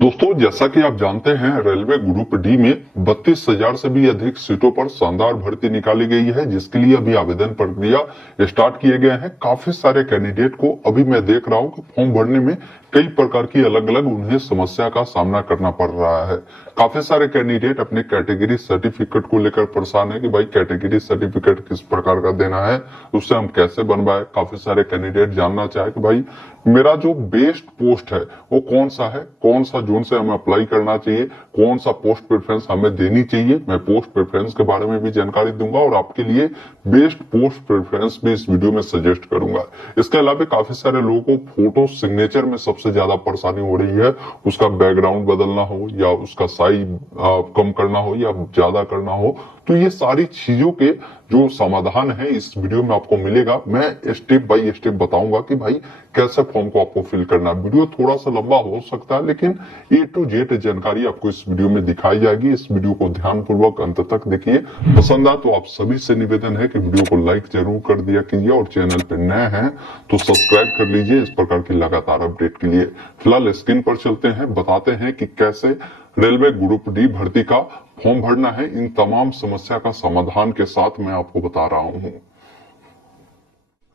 दोस्तों, जैसा कि आप जानते हैं, रेलवे ग्रुप डी में 32,000 से भी अधिक सीटों पर शानदार भर्ती निकाली गई है, जिसके लिए अभी आवेदन प्रक्रिया स्टार्ट किए गए हैं। काफी सारे कैंडिडेट को अभी मैं देख रहा हूं कि फॉर्म भरने में कई प्रकार की अलग अलग उन्हें समस्या का सामना करना पड़ रहा है। काफी सारे कैंडिडेट अपने कैटेगरी सर्टिफिकेट को लेकर परेशान है कि भाई कैटेगरी सर्टिफिकेट किस प्रकार का देना है, उससे हम कैसे बनवाए। काफी सारे कैंडिडेट जानना चाहे कि भाई मेरा जो बेस्ट पोस्ट है वो कौन सा है, कौन सा जोन से हमें अप्लाई करना चाहिए, कौन सा पोस्ट प्रेफरेंस हमें देनी चाहिए। मैं पोस्ट प्रेफरेंस के बारे में भी जानकारी दूंगा और आपके लिए बेस्ट पोस्ट प्रेफरेंस भी इस वीडियो में सजेस्ट करूंगा। इसके अलावा काफी सारे लोगों को फोटो सिग्नेचर में सबसे ज्यादा परेशानी हो रही है। उसका बैकग्राउंड बदलना हो या उसका साइज कम करना हो या ज्यादा करना हो, तो ये सारी चीजों के जो समाधान है इस वीडियो में आपको मिलेगा। मैं स्टेप बाय स्टेप बताऊंगा कि भाई कैसे फॉर्म को आपको फिल करना है। वीडियो थोड़ा सा लंबा हो सकता है, लेकिन ए टू जेड जानकारी आपको इस वीडियो में दिखाई जाएगी। इस वीडियो को ध्यानपूर्वक अंत तक देखिए। पसंद आए तो आप सभी से निवेदन है कि वीडियो को लाइक जरूर कर दिया कीजिए और चैनल पर नए हैं तो सब्सक्राइब कर लीजिए इस प्रकार की लगातार अपडेट के लिए। फिलहाल स्क्रीन पर चलते हैं, बताते हैं कि कैसे रेलवे ग्रुप डी भर्ती का फॉर्म भरना है। इन तमाम समस्या का समाधान के साथ मैं आपको बता रहा हूं।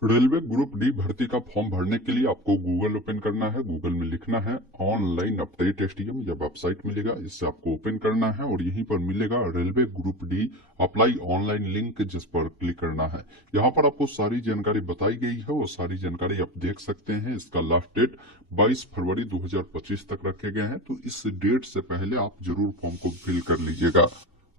रेलवे ग्रुप डी भर्ती का फॉर्म भरने के लिए आपको गूगल ओपन करना है। गूगल में लिखना है ऑनलाइन अपडेट एसटीएम, यह वेबसाइट मिलेगा, इससे आपको ओपन करना है और यहीं पर मिलेगा railway group D apply online link, जिस पर क्लिक करना है। यहाँ पर आपको सारी जानकारी बताई गई है और सारी जानकारी आप देख सकते हैं। इसका लास्ट डेट 22 फरवरी 2025 तक रखे गए हैं, तो इस डेट से पहले आप जरूर फॉर्म को फिल कर लीजिएगा।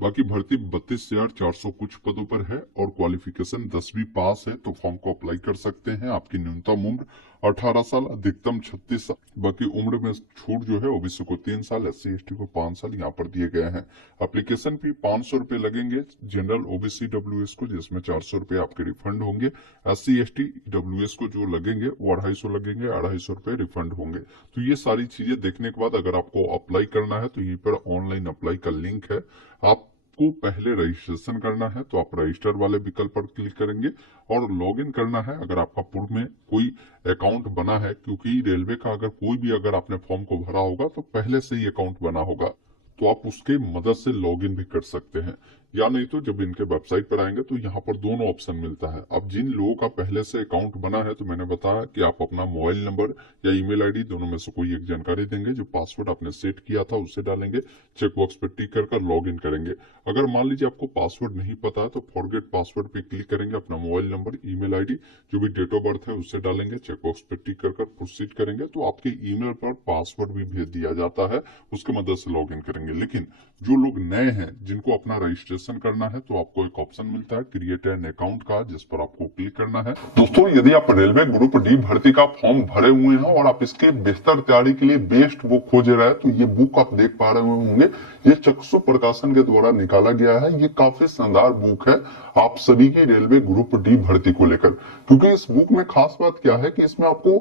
बाकी भर्ती 32,400 कुछ पदों पर है और क्वालिफिकेशन 10वीं पास है तो फॉर्म को अप्लाई कर सकते हैं। आपकी न्यूनतम उम्र 18 साल, अधिकतम 36 साल। बाकी उम्र में छूट जो है ओबीसी को 3 साल, एससी एसटी को 5 साल यहाँ पर दिए गए हैं। एप्लीकेशन फी 500 रुपए लगेंगे जनरल ओबीसी डब्ल्यूएस को, जिसमें 400 रुपए आपके रिफंड होंगे। एससी एसटी डब्ल्यूएस को जो लगेंगे वो 250 लगेंगे, 250 रुपए रिफंड होंगे। तो ये सारी चीजें देखने के बाद अगर आपको अप्लाई करना है तो यहीं पर ऑनलाइन अप्लाई का लिंक है। आपको पहले रजिस्ट्रेशन करना है तो आप रजिस्टर वाले विकल्प पर क्लिक करेंगे और लॉगिन करना है। अगर आपका पूर्व में कोई अकाउंट बना है, क्योंकि रेलवे का अगर कोई भी अगर आपने फॉर्म को भरा होगा तो पहले से ही अकाउंट बना होगा, तो आप उसके मदद से लॉगिन भी कर सकते हैं। या नहीं तो जब इनके वेबसाइट पर आएंगे तो यहाँ पर दोनों ऑप्शन मिलता है। अब जिन लोगों का पहले से अकाउंट बना है तो मैंने बताया कि आप अपना मोबाइल नंबर या ईमेल आईडी दोनों में से कोई एक जानकारी देंगे, जो पासवर्ड आपने सेट किया था उसे डालेंगे, चेकबॉक्स पर टिक कर लॉग इन करेंगे। अगर मान लीजिए आपको पासवर्ड नहीं पता है तो फॉरगेट पासवर्ड पे क्लिक करेंगे, अपना मोबाइल नंबर, ईमेल आईडी, जो भी डेट ऑफ बर्थ है उससे डालेंगे, चेकबॉक्स पे टिक कर प्रोसीड करेंगे तो आपके ईमेल पर पासवर्ड भी भेज दिया जाता है, उसके मदद से लॉग इन करेंगे। लेकिन जो लोग नए हैं जिनको अपना रजिस्ट्रेशन करना है तो आपको एक ऑप्शन मिलता है क्रिएट एन अकाउंट का, जिस पर आपको क्लिक करना है। दोस्तों, यदि आप रेलवे ग्रुप डी भर्ती का फॉर्म भरे हुए हैं और आप इसके बेहतर तैयारी के लिए बेस्ट बुक खोज रहे हैं तो ये बुक आप देख पा रहे होंगे, ये चक्षु प्रकाशन के द्वारा निकाला गया है। ये काफी शानदार बुक है आप सभी की रेलवे ग्रुप डी भर्ती को लेकर, क्योंकि इस बुक में खास बात क्या है कि इसमें आपको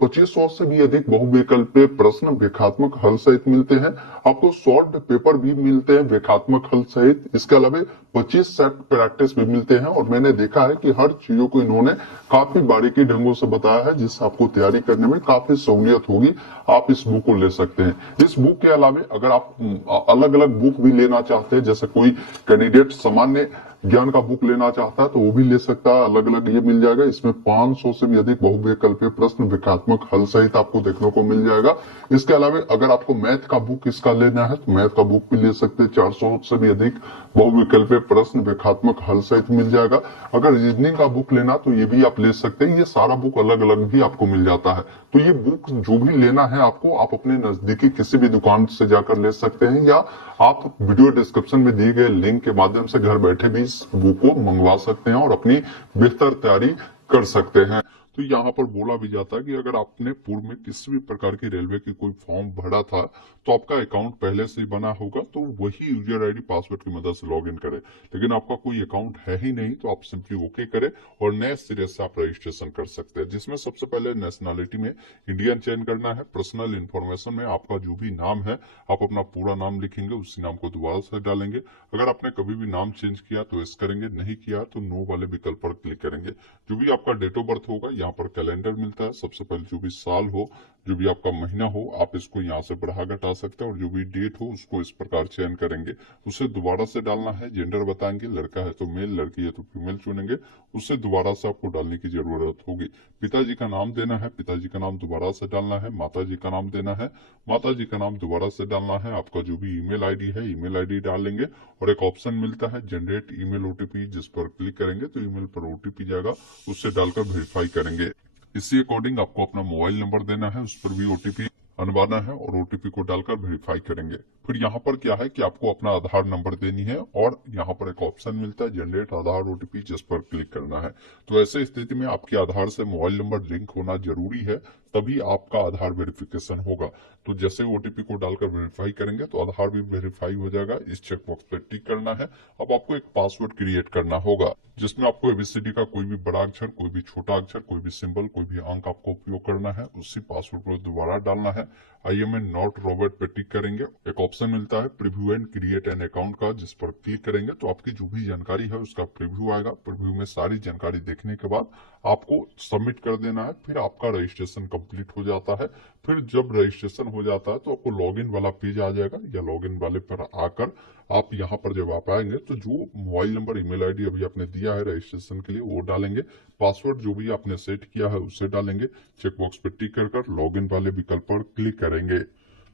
2500 से भी अधिक बहुविकल्पीय प्रश्न व्याख्यात्मक हल सहित मिलते हैं। आपको शॉर्ट पेपर भी मिलते हैं व्याख्यात्मक हल सहित। इसके अलावा 25 सेट प्रैक्टिस भी मिलते हैं और मैंने देखा है कि हर चीजों को इन्होंने काफी बारीकी ढंगों से बताया है, जिससे आपको तैयारी करने में काफी सहूलियत होगी। आप इस बुक को ले सकते हैं। इस बुक के अलावा अगर आप अलग अलग बुक भी लेना चाहते हैं, जैसे कोई कैंडिडेट सामान्य ज्ञान का बुक लेना चाहता है तो वो भी ले सकता है, अलग अलग ये मिल जाएगा। इसमें 500 से भी अधिक बहुविकल्पीय प्रश्न व्याख्यात्मक हल सहित आपको देखने को मिल जाएगा। इसके अलावा अगर आपको मैथ का बुक इसका लेना है तो मैथ का बुक भी ले सकते हैं, 400 से भी अधिक बहुविकल्पीय प्रश्न व्याख्यात्मक हल सहित मिल जाएगा। अगर रीजनिंग का बुक लेना तो ये भी आप ले सकते हैं। ये सारा बुक अलग अलग भी आपको मिल जाता है। तो ये बुक जो भी लेना है आपको, आप अपने नजदीकी किसी भी दुकान से जाकर ले सकते हैं, या आप वीडियो डिस्क्रिप्शन में दिए गए लिंक के माध्यम से घर बैठे भी इस बुक को मंगवा सकते हैं और अपनी बेहतर तैयारी कर सकते हैं। तो यहाँ पर बोला भी जाता है कि अगर आपने पूर्व में किसी भी प्रकार की रेलवे की कोई फॉर्म भरा था तो आपका अकाउंट पहले से ही बना होगा, तो वही यूजर आईडी पासवर्ड की मदद से लॉग इन करें। लेकिन आपका कोई अकाउंट है ही नहीं तो आप सिंपली ओके करें और नए सिरे से आप रजिस्ट्रेशन कर सकते हैं, जिसमें सबसे पहले नेशनलिटी में इंडियन चयन करना है। पर्सनल इन्फॉर्मेशन में आपका जो भी नाम है आप अपना पूरा नाम लिखेंगे, उसी नाम को दोबारा से डालेंगे। अगर आपने कभी भी नाम चेंज किया तो इस करेंगे, नहीं किया तो नो वाले विकल्प पर क्लिक करेंगे। जो भी आपका डेट ऑफ बर्थ होगा यहाँ पर कैलेंडर मिलता है। सबसे पहले जो भी साल हो, जो भी आपका महीना हो, आप इसको यहाँ से बढ़ा घटा सकते हैं और जो भी डेट हो उसको इस प्रकार चयन करेंगे। उसे दोबारा से डालना है, जेंडर बताएंगे, लड़का है तो मेल, लड़की है तो फीमेल चुनेंगे। उससे दोबारा से आपको डालने की जरूरत होगी। पिताजी का नाम देना है, पिताजी का नाम दोबारा से डालना है। माता जी का नाम देना है, माता जी का नाम दोबारा से डालना है। आपका जो भी ईमेल आईडी है, ईमेल आईडी डालेंगे और एक ऑप्शन मिलता है जनरेट ईमेल ओटीपी, जिस पर क्लिक करेंगे तो ईमेल पर ओटीपी जाएगा, उससे डालकर वेरीफाई करेंगे। इसी अकॉर्डिंग आपको अपना मोबाइल नंबर देना है, उस पर भी ओटीपी अनवाना है और ओटीपी को डालकर वेरीफाई करेंगे। फिर यहाँ पर क्या है कि आपको अपना आधार नंबर देनी है और यहाँ पर एक ऑप्शन मिलता है जनरेट आधार ओटीपी, जिस पर क्लिक करना है। तो ऐसे स्थिति में आपके आधार से मोबाइल नंबर लिंक होना जरूरी है, तभी आपका आधार वेरिफिकेशन होगा। तो जैसे ओटीपी को डालकर वेरीफाई करेंगे तो आधार भी वेरीफाई हो जाएगा। इस चेकबॉक्स पर टिक करना है। अब आपको एक पासवर्ड क्रिएट करना होगा, जिसमें आपको एबीसीडी का कोई भी बड़ा अक्षर, कोई भी छोटा अक्षर, कोई भी सिंबल, कोई भी अंक आपको उपयोग करना है। उसी पासवर्ड को दोबारा डालना है। I am an not robot पे टिक करेंगे। एक ऑप्शन मिलता है preview and create an account का, जिस पर क्लिक करेंगे तो आपकी जो भी जानकारी है उसका प्रीव्यू आएगा। प्रीव्यू में सारी जानकारी देखने के बाद आपको सबमिट कर देना है। फिर आपका रजिस्ट्रेशन कंप्लीट हो जाता है। फिर जब रजिस्ट्रेशन हो जाता है तो आपको लॉगिन वाला पेज आ जाएगा, या लॉगिन वाले पर आकर आप यहाँ पर जब आप आएंगे तो जो मोबाइल नंबर, ईमेल आईडी अभी आपने दिया है रजिस्ट्रेशन के लिए वो डालेंगे। पासवर्ड जो भी आपने सेट किया है उसे डालेंगे। चेकबॉक्स पर टिक कर लॉगिन वाले विकल्प पर क्लिक करेंगे।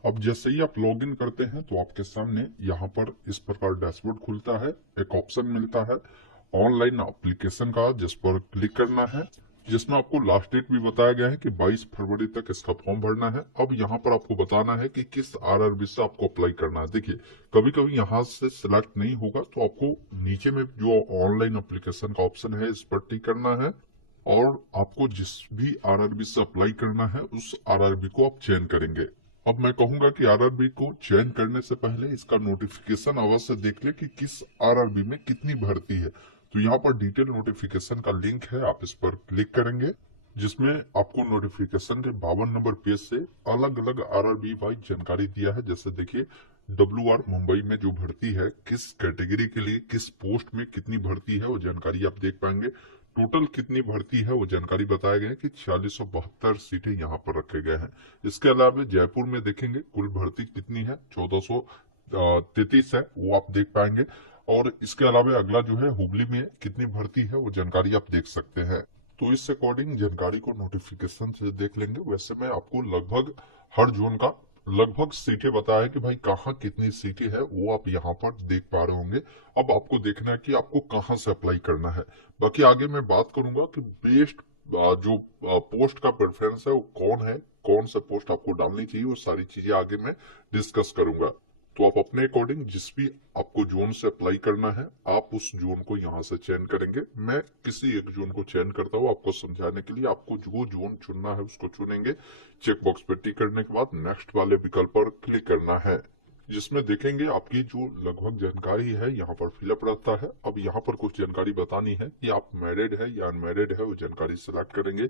अब जैसे ही आप लॉगिन करते हैं तो आपके सामने यहाँ पर इस प्रकार डैशबोर्ड खुलता है। एक ऑप्शन मिलता है ऑनलाइन एप्लीकेशन का, जिस पर क्लिक करना है, जिसमें आपको लास्ट डेट भी बताया गया है कि 22 फरवरी तक इसका फॉर्म भरना है। अब यहाँ पर आपको बताना है कि किस आरआरबी से आपको अप्लाई करना है। देखिए, कभी कभी यहाँ से सिलेक्ट नहीं होगा तो आपको नीचे में जो ऑनलाइन एप्लीकेशन का ऑप्शन है इस पर टिक करना है और आपको जिस भी आरआरबी से अप्लाई करना है उस आरआरबी को आप चयन करेंगे। अब मैं कहूंगा कि आरआरबी को चयन करने से पहले इसका नोटिफिकेशन अवश्य देख ले कि किस आरआरबी में कितनी भर्ती है। तो यहाँ पर डिटेल नोटिफिकेशन का लिंक है, आप इस पर क्लिक करेंगे, जिसमें आपको नोटिफिकेशन के 52 नंबर पेज से अलग अलग आरआरबी वाइज जानकारी दिया है। जैसे देखिए, WR मुंबई में जो भर्ती है, किस कैटेगरी के लिए, किस पोस्ट में कितनी भर्ती है वो जानकारी आप देख पाएंगे। टोटल कितनी भर्ती है वो जानकारी बताया गया है कि 4672 सीटें यहाँ पर रखे गए हैं। इसके अलावा जयपुर में देखेंगे कुल भर्ती कितनी है, 1433 है, वो आप देख पाएंगे। और इसके अलावा अगला जो है हुबली में कितनी भर्ती है वो जानकारी आप देख सकते हैं। तो इस अकॉर्डिंग जानकारी को नोटिफिकेशन से देख लेंगे। वैसे मैं आपको लगभग हर जोन का लगभग सीटें बताया है कि भाई कहाँ कितनी सीटें है, वो आप यहाँ पर देख पा रहे होंगे। अब आपको देखना है कि आपको कहाँ से अप्लाई करना है। बाकी आगे मैं बात करूंगा कि बेस्ट जो पोस्ट का प्रेफरेंस है वो कौन है, कौन सा पोस्ट आपको डालनी चाहिए, वो सारी चीजें आगे मैं डिस्कस करूंगा। तो आप अपने अकॉर्डिंग जिस भी आपको जोन से अप्लाई करना है आप उस जोन को यहाँ से चयन करेंगे। मैं किसी एक जोन को चयन करता हूँ आपको समझाने के लिए। आपको जो जोन चुनना है उसको चुनेंगे। चेकबॉक्स पर टिक करने के बाद नेक्स्ट वाले विकल्प पर क्लिक करना है, जिसमें देखेंगे आपकी जो लगभग जानकारी है यहाँ पर फिलअप रहता है। अब यहाँ पर कुछ जानकारी बतानी है कि आप मैरिड है या अनमैरिड है, वो जानकारी सिलेक्ट करेंगे।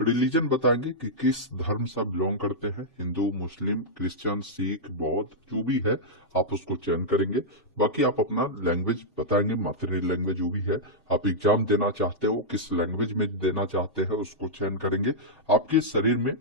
रिलीजन बताएंगे कि किस धर्म से बिलोंग करते हैं, हिंदू, मुस्लिम, क्रिश्चियन, सिख, बौद्ध, जो भी है आप उसको चयन करेंगे। बाकी आप अपना लैंग्वेज बताएंगे, मातृ लैंग्वेज जो भी है आप एग्जाम देना चाहते हो किस लैंग्वेज में देना चाहते हैं उसको चयन करेंगे। आपके शरीर में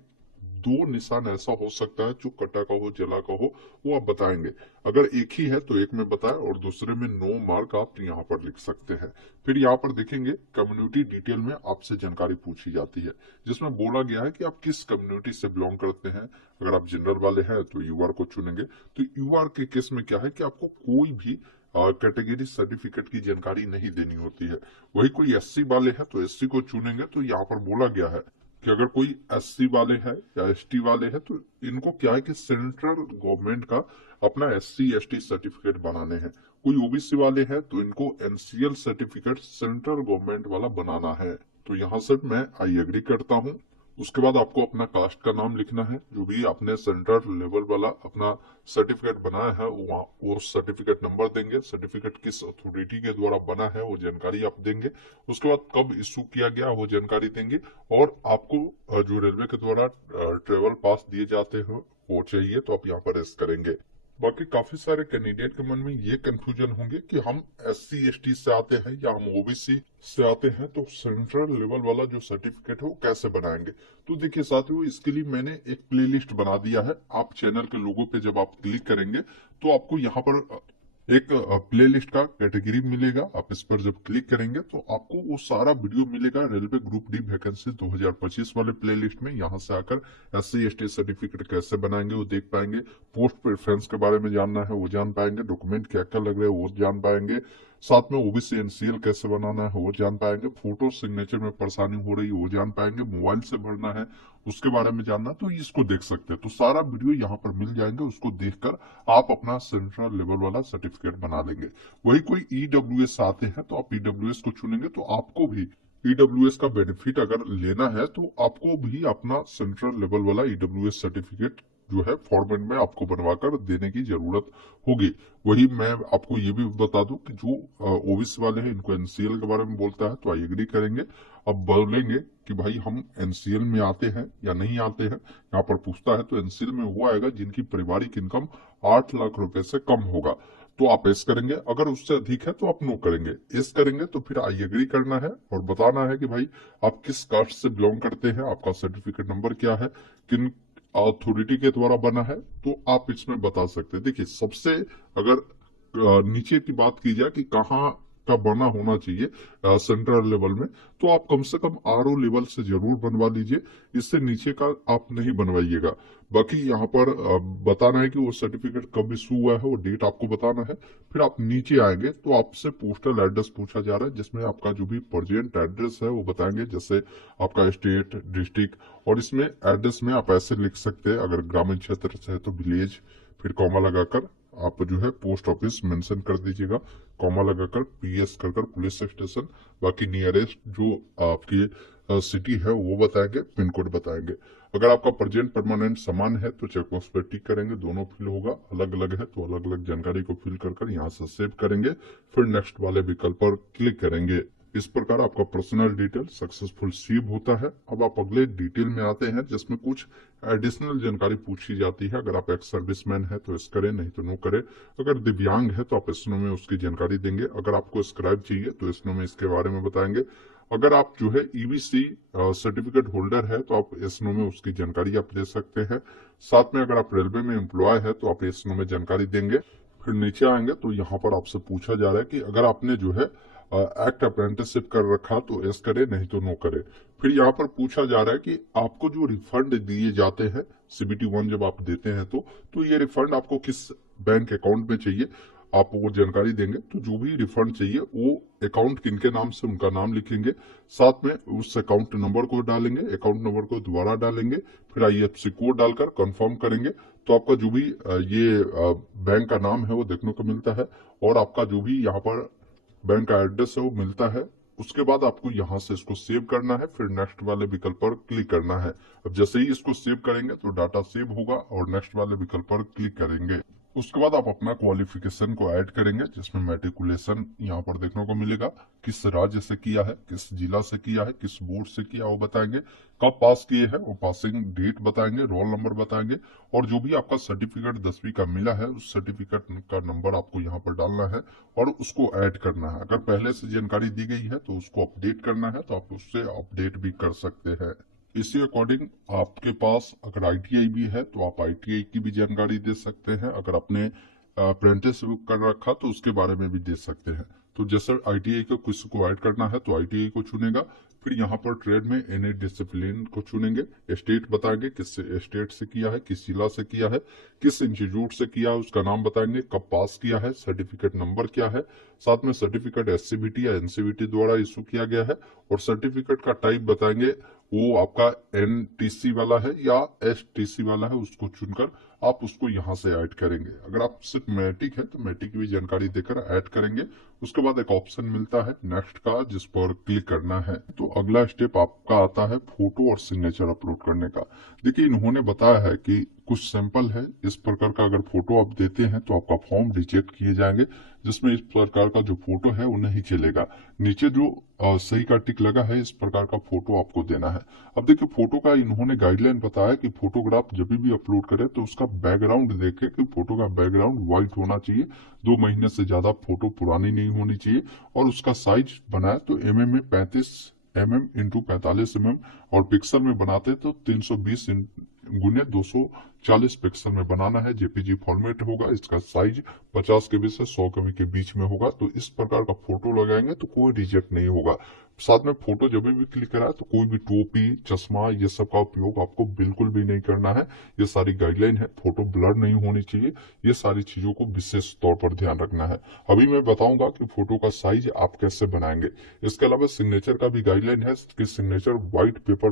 2 निशान ऐसा हो सकता है जो कटा का हो, जला का हो, वो आप बताएंगे। अगर एक ही है तो एक में बताएं और दूसरे में नो मार्क आप यहाँ पर लिख सकते हैं। फिर यहाँ पर देखेंगे कम्युनिटी डिटेल में आपसे जानकारी पूछी जाती है, जिसमें बोला गया है कि आप किस कम्युनिटी से बिलोंग करते हैं। अगर आप जनरल वाले हैं तो यूआर को चुनेंगे। तो यूआर के केस में क्या है कि आपको कोई भी कैटेगरी सर्टिफिकेट की जानकारी नहीं देनी होती है। वही कोई एससी वाले हैं तो एससी को चुनेंगे। तो यहाँ पर बोला गया है कि अगर कोई एससी वाले हैं या एसटी वाले हैं तो इनको क्या है कि सेंट्रल गवर्नमेंट का अपना एससी एसटी सर्टिफिकेट बनाने हैं। कोई ओबीसी वाले हैं तो इनको एनसीएल सर्टिफिकेट सेंट्रल गवर्नमेंट वाला बनाना है। तो यहाँ से मैं आई एग्री करता हूँ। उसके बाद आपको अपना कास्ट का नाम लिखना है। जो भी आपने सेंट्रल लेवल वाला अपना सर्टिफिकेट बनाया है वो सर्टिफिकेट नंबर देंगे। सर्टिफिकेट किस अथॉरिटी के द्वारा बना है वो जानकारी आप देंगे। उसके बाद कब इशू किया गया वो जानकारी देंगे। और आपको जो रेलवे के द्वारा ट्रेवल पास दिए जाते हो वो चाहिए तो आप यहाँ पर एस करेंगे। बाकी काफी सारे कैंडिडेट के मन में ये कंफ्यूजन होंगे कि हम SC ST से आते हैं या हम OBC से आते हैं, तो सेंट्रल लेवल वाला जो सर्टिफिकेट है वो कैसे बनाएंगे। तो देखिए साथियों, इसके लिए मैंने एक प्लेलिस्ट बना दिया है। आप चैनल के लोगो पे जब आप क्लिक करेंगे तो आपको यहाँ पर एक प्लेलिस्ट का कैटेगरी मिलेगा। आप इस पर जब क्लिक करेंगे तो आपको वो सारा वीडियो मिलेगा रेलवे ग्रुप डी वैकेंसी 2025 वाले प्लेलिस्ट में। यहाँ से आकर SC ST सर्टिफिकेट कैसे बनाएंगे वो देख पाएंगे, पोस्ट प्रेफरेंस के बारे में जानना है वो जान पाएंगे, डॉक्यूमेंट क्या क्या लग रहे हैं वो जान पाएंगे, साथ में OBC NCL कैसे बनाना है वो जान पाएंगे, फोटो सिग्नेचर में परेशानी हो रही है वो जान पाएंगे, मोबाइल से भरना है उसके बारे में जानना तो इसको देख सकते हैं। तो सारा वीडियो यहाँ पर मिल जाएंगे, उसको देखकर आप अपना सेंट्रल लेवल वाला सर्टिफिकेट बना लेंगे। वही कोई EWS आते हैं तो आप EWS को चुनेंगे तो आपको भी EWS का बेनिफिट अगर लेना है तो आपको भी अपना सेंट्रल लेवल वाला EWS सर्टिफिकेट जो है फॉर्मेट में आपको बनवाकर देने की जरूरत होगी। वही मैं आपको ये भी बता दूं कि जो OBC वाले हैं इनको NCL के बारे में बोलता है तो आई एग्री करेंगे। अब बोलेंगे कि भाई हम NCL में आते हैं या नहीं आते हैं, यहाँ पर पूछता है तो NCL में वो आएगा जिनकी पारिवारिक इनकम 8 लाख रुपए से कम होगा, तो आप एस करेंगे। अगर उससे अधिक है तो आप नो करेंगे। एस करेंगे तो फिर आई एग्री करना है और बताना है कि भाई आप किस कास्ट से बिलोंग करते हैं, आपका सर्टिफिकेट नंबर क्या है, किन अथॉरिटी के द्वारा बना है, तो आप इसमें बता सकते हैं। देखिए सबसे अगर नीचे की बात की जाए कि कहाँ का बना होना चाहिए सेंट्रल लेवल में, तो आप कम से कम RO लेवल से जरूर बनवा लीजिए, इससे नीचे का आप नहीं बनवाइएगा। बाकी यहाँ पर बताना है कि वो सर्टिफिकेट कब इशू हुआ है, वो डेट आपको बताना है। फिर आप नीचे आएंगे तो आपसे पोस्टल एड्रेस पूछा जा रहा है, जिसमें आपका जो भी प्रेजेंट एड्रेस है वो बताएंगे, जैसे आपका स्टेट, डिस्ट्रिक्ट, और इसमें एड्रेस में आप ऐसे लिख सकते हैं, अगर ग्रामीण क्षेत्र से है तो विलेज, फिर कॉमा लगाकर आप जो है पोस्ट ऑफिस मेंशन कर दीजिएगा, कॉमा लगाकर PS कर पुलिस स्टेशन, बाकी नियरेस्ट जो आपकी सिटी है वो बताएंगे, पिन कोड बताएंगे। अगर आपका प्रेजेंट परमानेंट समान है तो चेकबॉक्स पर टिक करेंगे, दोनों फिल होगा। अलग अलग है तो अलग अलग जानकारी को फिल कर यहाँ से सेव करेंगे, फिर नेक्स्ट वाले विकल्प पर क्लिक करेंगे। इस प्रकार आपका पर्सनल डिटेल सक्सेसफुल सेव होता है। अब आप अगले डिटेल में आते हैं जिसमें कुछ एडिशनल जानकारी पूछी जाती है। अगर आप एक सर्विसमैन है तो इस करें, नहीं तो नो करें। अगर दिव्यांग है तो आप इसनो में उसकी जानकारी देंगे। अगर आपको स्क्राइब चाहिए तो इसनो में इसके बारे में बताएंगे। अगर आप जो है EBC सर्टिफिकेट होल्डर है तो आप इसनो में उसकी जानकारी आप दे सकते हैं। साथ में अगर आप रेलवे में एम्प्लॉय है तो आप इसनो में जानकारी देंगे। फिर नीचे आएंगे तो यहाँ पर आपसे पूछा जा रहा है कि अगर आपने जो है एक्ट अप्रेंटिसशिप कर रखा तो एस करे, नहीं तो नो करे। फिर यहाँ पर पूछा जा रहा है कि आपको जो रिफंड दिए जाते हैं CBT 1 जब आप देते हैं तो ये रिफंड आपको किस बैंक अकाउंट में चाहिए, आप वो जानकारी देंगे। तो जो भी रिफंड चाहिए वो अकाउंट किनके नाम से उनका नाम लिखेंगे, साथ में उस अकाउंट नंबर को डालेंगे, अकाउंट नंबर को दोबारा डालेंगे, फिर IFSC कोड डालकर कंफर्म करेंगे। तो आपका जो भी ये बैंक का नाम है वो देखने को मिलता है और आपका जो भी यहाँ पर बैंक का एड्रेस है वो मिलता है। उसके बाद आपको यहाँ से इसको सेव करना है, फिर नेक्स्ट वाले विकल्प पर क्लिक करना है। अब जैसे ही इसको सेव करेंगे तो डाटा सेव होगा और नेक्स्ट वाले विकल्प पर क्लिक करेंगे। उसके बाद आप अपना क्वालिफिकेशन को ऐड करेंगे, जिसमें मैट्रिकुलेशन यहाँ पर देखने को मिलेगा, किस राज्य से किया है, किस जिला से किया है, किस बोर्ड से किया वो बताएंगे, कब पास किए हैं वो पासिंग डेट बताएंगे, रोल नंबर बताएंगे, और जो भी आपका सर्टिफिकेट 10वीं का मिला है उस सर्टिफिकेट का नंबर आपको यहाँ पर डालना है और उसको ऐड करना है। अगर पहले से जानकारी दी गई है तो उसको अपडेट करना है तो आप उससे अपडेट भी कर सकते हैं। इसी अकॉर्डिंग आपके पास अगर ITI भी है तो आप ITI की भी जानकारी दे सकते हैं। अगर आपने अप्रेंटिसशिप कर रखा तो उसके बारे में भी दे सकते हैं। तो जैसे ITI को किसी को ऐड करना है तो ITI को चुनेगा। फिर यहाँ पर ट्रेड में एनी डिसिप्लिन को चुनेंगे, स्टेट बताएंगे किस स्टेट से किया है, किस जिला से किया है, किस इंस्टीट्यूट से किया है उसका नाम बताएंगे, कब पास किया है, सर्टिफिकेट नंबर क्या है, साथ में सर्टिफिकेट SCBT या NCVT द्वारा इशू किया गया है, और सर्टिफिकेट का टाइप बताएंगे वो आपका NTC वाला है या STC वाला है, उसको चुनकर आप उसको यहाँ से ऐड करेंगे। अगर आप सिर्फ मैट्रिक है तो मैट्रिक की भी जानकारी देकर ऐड करेंगे। उसके बाद एक ऑप्शन मिलता है नेक्स्ट का, जिस पर क्लिक करना है। तो अगला स्टेप आपका आता है फोटो और सिग्नेचर अपलोड करने का। देखिए इन्होंने बताया है कि कुछ सैंपल है। इस प्रकार का अगर फोटो आप देते हैं तो आपका फॉर्म रिजेक्ट किए जाएंगे, जिसमें इस प्रकार का जो फोटो है वो नहीं चलेगा। नीचे जो सही का टिक लगा है, इस प्रकार का फोटो आपको देना है। अब देखिए, फोटो का इन्होंने गाइडलाइन बताया कि फोटोग्राफ जब भी अपलोड करें तो उसका बैकग्राउंड देखे कि फोटो का बैकग्राउंड व्हाइट होना चाहिए, 2 महीने से ज्यादा फोटो पुरानी नहीं होनी चाहिए, और उसका साइज बनाए तो mm में 35 mm इंटू 45 mm, और पिक्सल में बनाते तो 320 गुने 240 पिक्सल में बनाना है। जेपीजी फॉर्मेट होगा, इसका साइज 50 KB से 100 KB के बीच में होगा। तो इस प्रकार का फोटो लगाएंगे तो कोई रिजेक्ट नहीं होगा। साथ में फोटो जब भी क्लिक कराए तो कोई भी टोपी, चश्मा, ये सब का उपयोग आपको बिल्कुल भी नहीं करना है। ये सारी गाइडलाइन है। फोटो ब्लर नहीं होनी चाहिए, ये सारी चीजों को विशेष तौर पर ध्यान रखना है। अभी मैं बताऊंगा कि फोटो का साइज आप कैसे बनाएंगे। इसके अलावा सिग्नेचर का भी गाइडलाइन है कि सिग्नेचर व्हाइट पेपर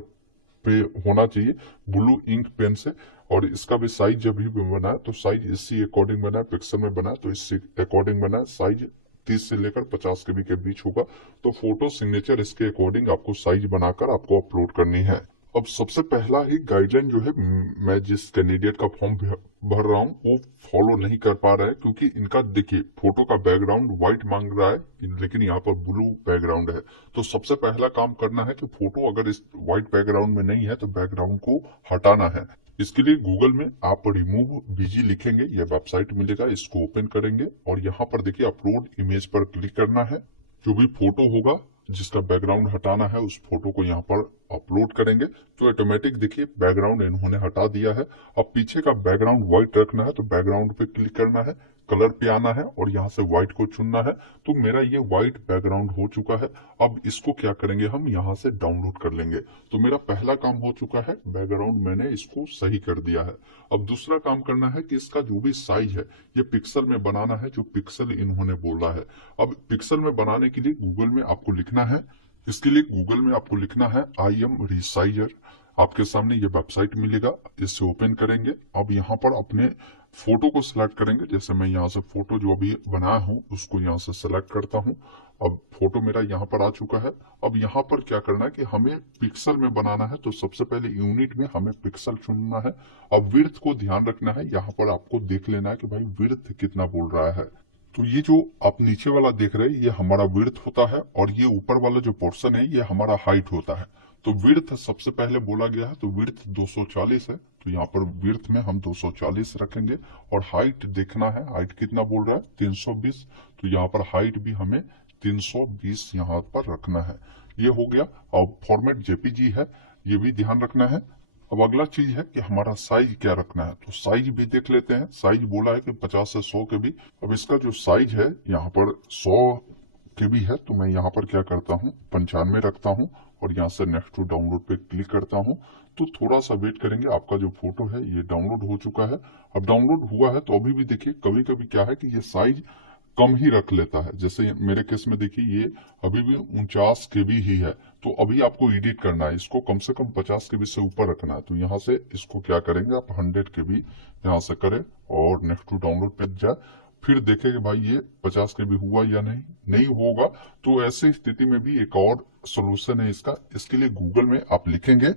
पे होना चाहिए, ब्लू इंक पेन से। और इसका भी साइज जब भी बनाए तो साइज इसी अकॉर्डिंग बनाए, पिक्सल में बनाए तो इससे अकॉर्डिंग बनाए। साइज 30 से लेकर 50 KB के बीच होगा। तो फोटो सिग्नेचर इसके अकॉर्डिंग आपको साइज बनाकर आपको अपलोड करनी है। अब सबसे पहला ही गाइडलाइन जो है, मैं जिस कैंडिडेट का फॉर्म भर रहा हूँ वो फॉलो नहीं कर पा रहा है, क्योंकि इनका देखिए फोटो का बैकग्राउंड व्हाइट मांग रहा है लेकिन यहाँ पर ब्लू बैकग्राउंड है। तो सबसे पहला काम करना है कि फोटो अगर इस व्हाइट बैकग्राउंड में नहीं है तो बैकग्राउंड को हटाना है। इसके लिए गूगल में आप रिमूव बीजी लिखेंगे, यह वेबसाइट मिलेगा, इसको ओपन करेंगे और यहाँ पर देखिए अपलोड इमेज पर क्लिक करना है। जो भी फोटो होगा जिसका बैकग्राउंड हटाना है उस फोटो को यहाँ पर अपलोड करेंगे तो ऑटोमेटिक देखिए बैकग्राउंड इन्होंने हटा दिया है। अब पीछे का बैकग्राउंड व्हाइट रखना है तो बैकग्राउंड पे क्लिक करना है, कलर पे आना है और यहाँ से व्हाइट को चुनना है। तो मेरा ये व्हाइट बैकग्राउंड हो चुका है। अब इसको क्या करेंगे, हम यहाँ से डाउनलोड कर लेंगे। तो मेरा पहला काम हो चुका है, बैकग्राउंड मैंने इसको सही कर दिया है। अब दूसरा काम करना है कि इसका जो भी साइज है ये पिक्सल में बनाना है, जो पिक्सल इन्होंने बोला है। अब पिक्सल में बनाने के लिए गूगल में आपको लिखना है, इसके लिए गूगल में आपको लिखना है IM रिसाइजर। आपके सामने ये वेबसाइट मिलेगा, इससे ओपन करेंगे। अब यहाँ पर अपने फोटो को सिलेक्ट करेंगे। जैसे मैं यहाँ से फोटो जो अभी बनाया हूँ उसको यहाँ से सिलेक्ट करता हूँ। अब फोटो मेरा यहाँ पर आ चुका है। अब यहाँ पर क्या करना है कि हमें पिक्सल में बनाना है, तो सबसे पहले यूनिट में हमें पिक्सल चुनना है। अब विड्थ को ध्यान रखना है, यहाँ पर आपको देख लेना है कि भाई विड्थ कितना बोल रहा है। तो ये जो आप नीचे वाला देख रहे हैं ये हमारा विड्थ होता है, और ये ऊपर वाला जो पोर्शन है ये हमारा हाइट होता है। तो विड्थ सबसे पहले बोला गया है, तो विड्थ 240 है, तो यहाँ पर विड्थ में हम 240 रखेंगे। और हाइट देखना है, हाइट कितना बोल रहा है, 320, तो यहाँ पर हाइट भी हमें 320 यहाँ पर रखना है। ये हो गया। और फॉर्मेट जेपीजी है, ये भी ध्यान रखना है। अब अगला चीज है कि हमारा साइज क्या रखना है, तो साइज भी देख लेते हैं। साइज बोला है कि 50 से 100 KB। अब इसका जो साइज है यहाँ पर 100 KB है, तो मैं यहाँ पर क्या करता हूँ 95 रखता हूँ और यहाँ से नेक्स्ट टू डाउनलोड पे क्लिक करता हूँ। तो थोड़ा सा वेट करेंगे, आपका जो फोटो है ये डाउनलोड हो चुका है। अब डाउनलोड हुआ है तो अभी भी देखिए कभी कभी क्या है कि ये साइज कम ही रख लेता है। जैसे मेरे केस में देखिए ये अभी भी 49 KB ही है। तो अभी आपको एडिट करना है, इसको कम से कम 50 KB से ऊपर रखना है। तो यहाँ से इसको क्या करेंगे, आप 100 KB यहाँ से करें और नेक्स्ट टू डाउनलोड पे जाए। फिर देखें कि भाई ये 50 KB हुआ या नहीं, नहीं होगा। तो ऐसी स्थिति में भी एक और सोल्यूशन है इसका। इसके लिए गूगल में आप लिखेंगे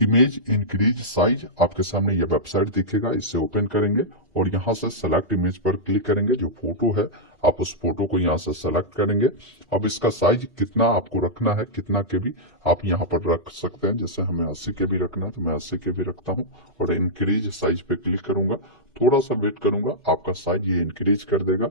इमेज इंक्रीज साइज। आपके सामने ये वेबसाइट दिखेगा, इससे ओपन करेंगे और यहाँ से सेलेक्ट इमेज पर क्लिक करेंगे। जो फोटो है आप उस फोटो को यहाँ से सेलेक्ट करेंगे। अब इसका साइज कितना आपको रखना है, कितना KB आप यहाँ पर रख सकते हैं। जैसे हमें 80 KB रखना है तो मैं 80 KB रखता हूँ और इंक्रीज साइज पे क्लिक करूंगा। थोड़ा सा वेट करूंगा, आपका साइज ये इंक्रीज कर देगा।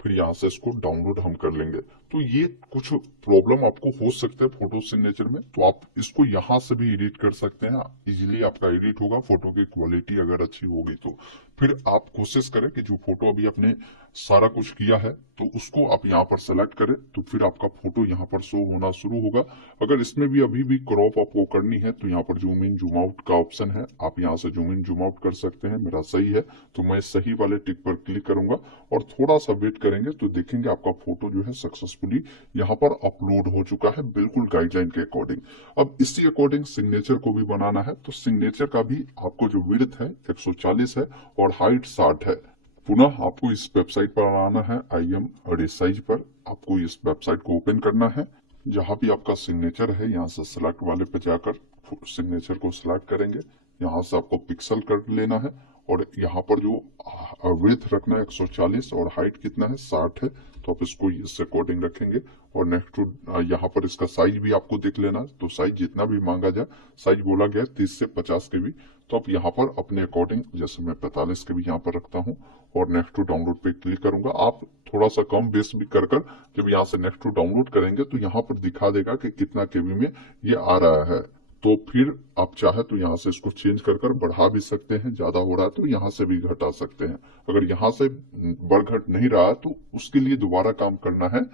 फिर यहाँ से इसको डाउनलोड हम कर लेंगे। तो ये कुछ प्रॉब्लम आपको हो सकते हैं फोटो सिग्नेचर में, तो आप इसको यहाँ से भी एडिट कर सकते हैं। इजीली आपका एडिट होगा, फोटो की क्वालिटी अगर अच्छी होगी तो। फिर आप कोशिश करें कि जो फोटो अभी आपने सारा कुछ किया है तो उसको आप यहाँ पर सेलेक्ट करें, तो फिर आपका फोटो यहाँ पर शो होना शुरू होगा। अगर इसमें भी अभी भी क्रॉप आपको करनी है तो यहाँ पर जूम इन जूम आउट का ऑप्शन है, आप यहाँ से जूम इन जूम आउट कर सकते हैं। मेरा सही है तो मैं सही वाले टिक पर क्लिक करूंगा और थोड़ा सा वेट करेंगे तो देखेंगे आपका फोटो जो है सक्सेसफुली यहाँ पर अपलोड हो चुका है, बिल्कुल गाइडलाइन के अकॉर्डिंग। अब इसी अकॉर्डिंग सिग्नेचर को भी बनाना है, तो सिग्नेचर का भी आपको जो विड्थ है 140 है और हाइट 60 है। पुनः आपको इस वेबसाइट पर आना है, IM रिसाइज पर। आपको इस वेबसाइट को ओपन करना है। जहां भी आपका सिग्नेचर है यहाँ से सिलेक्ट वाले पे जाकर सिग्नेचर को सिलेक्ट करेंगे। यहाँ से आपको पिक्सल कर लेना है और यहाँ पर जो विड्थ रखना है 140 और हाइट कितना है 60 है, तो आप इसको इससे अकॉर्डिंग रखेंगे। और नेक्स्ट टू यहाँ पर इसका साइज भी आपको देख लेना है, तो साइज जितना भी मांगा जाए, साइज बोला गया 30 से 50 के भी, तो आप यहाँ पर अपने अकॉर्डिंग, जैसे मैं 45 के भी यहाँ पर रखता हूँ और नेक्स्ट टू डाउनलोड पे क्लिक करूंगा। आप थोड़ा सा कम बेस भी कर जब यहाँ से नेक्स्ट टू डाउनलोड करेंगे तो यहाँ पर दिखा देगा कि कितना केबी में ये आ रहा है। तो फिर आप चाहे तो यहाँ से इसको चेंज कर बढ़ा भी सकते हैं, ज्यादा हो रहा है तो यहाँ से भी घटा सकते हैं। अगर यहाँ से बढ़ घट नहीं रहा तो उसके लिए दोबारा काम करना है।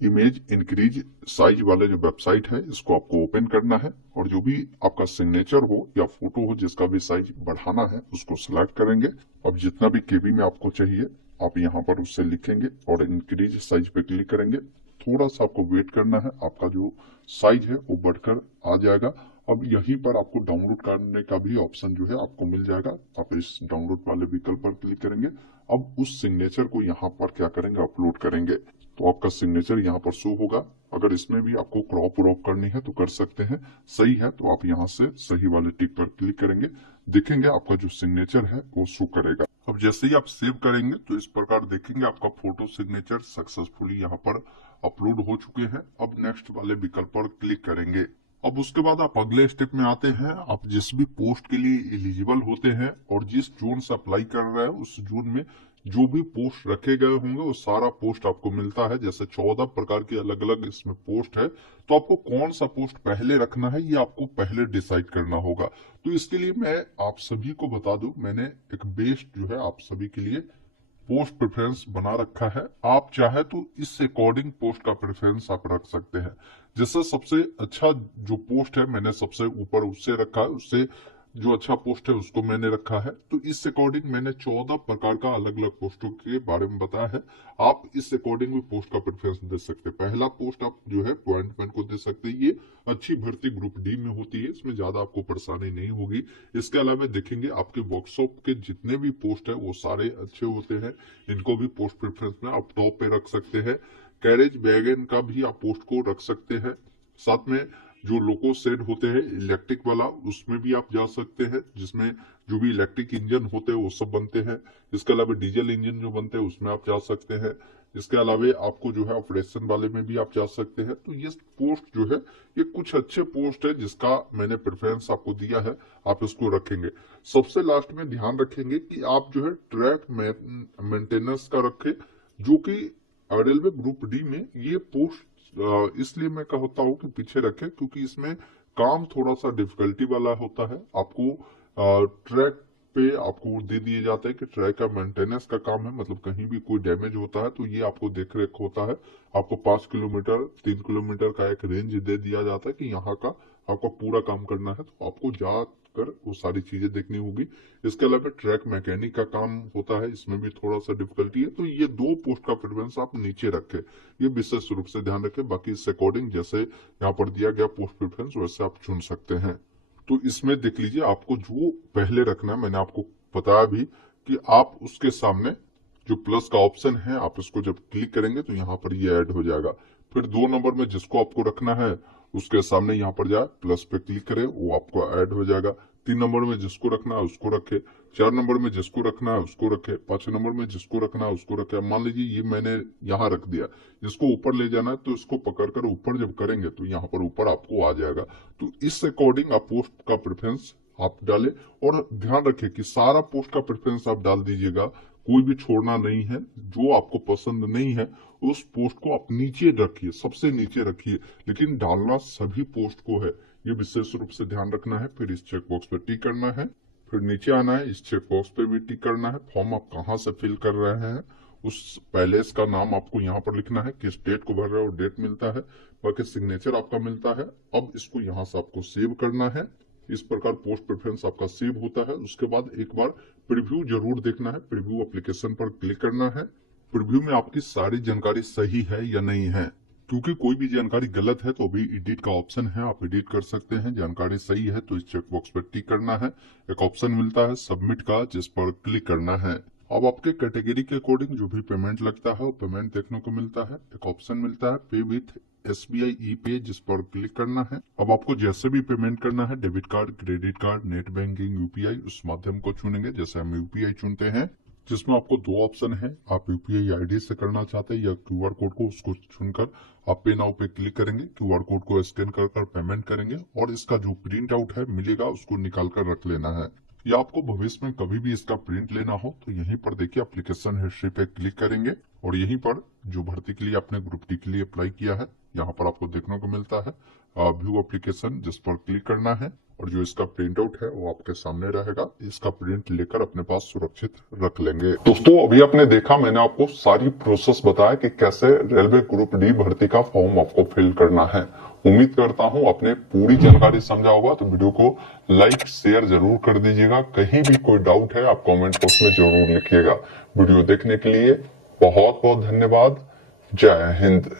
इमेज इंक्रीज साइज वाले जो वेबसाइट है इसको आपको ओपन करना है और जो भी आपका सिग्नेचर हो या फोटो हो जिसका भी साइज बढ़ाना है उसको सिलेक्ट करेंगे। अब जितना भी केबी में आपको चाहिए आप यहाँ पर उससे लिखेंगे और इंक्रीज साइज पे क्लिक करेंगे। थोड़ा सा आपको वेट करना है, आपका जो साइज है वो बढ़कर आ जाएगा। अब यहीं पर आपको डाउनलोड करने का भी ऑप्शन जो है आपको मिल जाएगा, आप इस डाउनलोड वाले विकल्प पर क्लिक करेंगे। अब उस सिग्नेचर को यहाँ पर क्या करेंगे, अपलोड करेंगे, तो आपका सिग्नेचर यहाँ पर शो होगा। अगर इसमें भी आपको क्रॉप व्रॉप करनी है तो कर सकते हैं, सही है तो आप यहाँ से सही वाले टिक पर क्लिक करेंगे, देखेंगे आपका जो सिग्नेचर है वो शो करेगा। अब जैसे ही आप सेव करेंगे तो इस प्रकार देखेंगे आपका फोटो सिग्नेचर सक्सेसफुली यहाँ पर अपलोड हो चुके हैं। अब नेक्स्ट वाले विकल्प पर क्लिक करेंगे। अब उसके बाद आप अगले स्टेप में आते हैं। आप जिस भी पोस्ट के लिए एलिजिबल होते हैं और जिस जोन से अप्लाई कर रहे हैं उस जोन में जो भी पोस्ट रखे गए होंगे वो सारा पोस्ट आपको मिलता है। जैसे 14 प्रकार के अलग अलग इसमें पोस्ट है, तो आपको कौन सा पोस्ट पहले रखना है ये आपको पहले डिसाइड करना होगा। तो इसके लिए मैं आप सभी को बता दूं, मैंने एक बेस्ट जो है आप सभी के लिए पोस्ट प्रेफरेंस बना रखा है। आप चाहे तो इस अकॉर्डिंग पोस्ट का प्रेफरेंस आप रख सकते हैं। जैसे सबसे अच्छा जो पोस्ट है मैंने सबसे ऊपर उससे रखा है, उससे जो अच्छा पोस्ट है उसको मैंने रखा है। तो इस अकॉर्डिंग मैंने 14 प्रकार का अलग अलग पोस्टों के बारे में बताया है। आप इस अकॉर्डिंग भी पोस्ट का प्रेफरेंस दे सकते हैं। पहला पोस्ट आप जो है पॉइंट को दे सकते हैं। ये अच्छी भर्ती ग्रुप डी में होती है, इसमें ज्यादा आपको परेशानी नहीं होगी। इसके अलावा देखेंगे आपके वर्कशॉप के जितने भी पोस्ट है वो सारे अच्छे होते हैं, इनको भी पोस्ट प्रेफरेंस में आप टॉप पे रख सकते हैं। कैरेज वैगन का भी आप पोस्ट को रख सकते हैं। साथ में जो लोको शेड होते हैं इलेक्ट्रिक वाला उसमें भी आप जा सकते हैं, जिसमें जो भी इलेक्ट्रिक इंजन होते हैं वो सब बनते हैं। इसके अलावा डीजल इंजन जो बनते हैं उसमें आप जा सकते हैं। इसके अलावा आपको जो है ऑपरेशन वाले में भी आप जा सकते हैं। तो ये पोस्ट जो है ये कुछ अच्छे पोस्ट है जिसका मैंने प्रेफरेंस आपको दिया है, आप इसको रखेंगे। सबसे लास्ट में ध्यान रखेंगे कि आप जो है ट्रैक मेंटेनेंस का रखें, जो कि रेलवे ग्रुप डी में ये पोस्ट इसलिए मैं कहता हूँ कि पीछे रखें क्योंकि इसमें काम थोड़ा सा डिफिकल्टी वाला होता है। आपको ट्रैक पे आपको दे दिए जाते हैं कि ट्रैक का मेंटेनेंस का काम है, मतलब कहीं भी कोई डैमेज होता है तो ये आपको देख रेख होता है। आपको 5 किलोमीटर 3 किलोमीटर का एक रेंज दे दिया जाता है कि यहाँ का आपका पूरा काम करना है, तो आपको जाकर वो सारी चीजें देखनी होगी। इसके अलावा ट्रैक मैकेनिक का काम होता है, इसमें भी थोड़ा सा डिफिकल्टी है। तो ये 2 पोस्ट का प्रेफरेंस आप नीचे रखें, ये विशेष रूप से ध्यान रखें। बाकी इस अकॉर्डिंग जैसे यहाँ पर दिया गया पोस्ट प्रेफरेंस वैसे आप चुन सकते हैं। तो इसमें देख लीजिए आपको जो पहले रखना है, मैंने आपको बताया भी कि आप उसके सामने जो प्लस का ऑप्शन है आप इसको जब क्लिक करेंगे तो यहाँ पर ये ऐड हो जाएगा। फिर 2 नंबर में जिसको आपको रखना है उसके सामने यहाँ पर जाए प्लस पे क्लिक करें, वो आपको ऐड हो जाएगा। 3 नंबर में जिसको रखना है उसको रखे, 4 नंबर में जिसको रखना है उसको रखे, 5 नंबर में जिसको रखना है उसको रखे। मान लीजिए ये मैंने यहाँ रख दिया, जिसको ऊपर ले जाना है तो इसको पकड़कर ऊपर जब करेंगे तो यहाँ पर ऊपर आपको आ जाएगा। तो इस अकॉर्डिंग आप पोस्ट का प्रेफरेंस आप डालें और ध्यान रखें कि सारा पोस्ट का प्रेफरेंस आप डाल दीजिएगा, कोई भी छोड़ना नहीं है। जो आपको पसंद नहीं है उस पोस्ट को आप नीचे रखिए, सबसे नीचे रखिए, लेकिन डालना सभी पोस्ट को है, ये विशेष रूप से ध्यान रखना है। फिर इस चेक बॉक्स पे टिक करना है, फिर नीचे आना है, इस चेक बॉक्स पे भी टिक करना है। फॉर्म आप कहाँ से फिल कर रहे हैं उस पैलेस का नाम आपको यहाँ पर लिखना है, किस डेट को भर रहे हो डेट मिलता है, बाकी सिग्नेचर आपका मिलता है। अब इसको यहाँ से आपको सेव करना है। इस प्रकार पोस्ट प्रेफरेंस आपका सेव होता है। उसके बाद एक बार प्रीव्यू जरूर देखना है, प्रीव्यू एप्लीकेशन पर क्लिक करना है। प्रीव्यू में आपकी सारी जानकारी सही है या नहीं है, क्योंकि कोई भी जानकारी गलत है तो अभी एडिट का ऑप्शन है, आप एडिट कर सकते हैं। जानकारी सही है तो इस चेक बॉक्स पर टिक करना है। एक ऑप्शन मिलता है सबमिट का, जिस पर क्लिक करना है। अब आपके कैटेगरी के अकॉर्डिंग जो भी पेमेंट लगता है वो पेमेंट देखने को मिलता है। एक ऑप्शन मिलता है पे विथ SBI ई-पे, जिस पर क्लिक करना है। अब आपको जैसे भी पेमेंट करना है, debit card, credit card, net banking, UPI, उस माध्यम को चुनेंगे। जैसे हम यूपीआई चुनते हैं, जिसमें आपको दो ऑप्शन है, आप यूपीआई आईडी से करना चाहते हैं या क्यूआर कोड को, उसको चुनकर आप पे नाउ पे क्लिक करेंगे। क्यूआर कोड को स्कैन कर पेमेंट करेंगे और इसका जो प्रिंट आउट है मिलेगा, उसको निकाल कर रख लेना है। या आपको भविष्य में कभी भी इसका प्रिंट लेना हो तो यहीं पर देखिए एप्लीकेशन हिस्ट्री पे क्लिक करेंगे और यहीं पर जो भर्ती के लिए आपने ग्रुप डी के लिए अप्लाई किया है, यहाँ पर आपको देखने को मिलता है व्यू एप्लीकेशन, जिस पर क्लिक करना है और जो इसका प्रिंट आउट है वो आपके सामने रहेगा। इसका प्रिंट लेकर अपने पास सुरक्षित रख लेंगे। दोस्तों, अभी आपने देखा, मैंने आपको सारी प्रोसेस बताया कि कैसे रेलवे ग्रुप डी भर्ती का फॉर्म आपको फिल करना है। उम्मीद करता हूं आपने पूरी जानकारी समझा होगा। तो वीडियो को लाइक शेयर जरूर कर दीजिएगा। कहीं भी कोई डाउट है आप कमेंट बॉक्स में जरूर लिखिएगा। वीडियो देखने के लिए बहुत बहुत धन्यवाद। जय हिंद।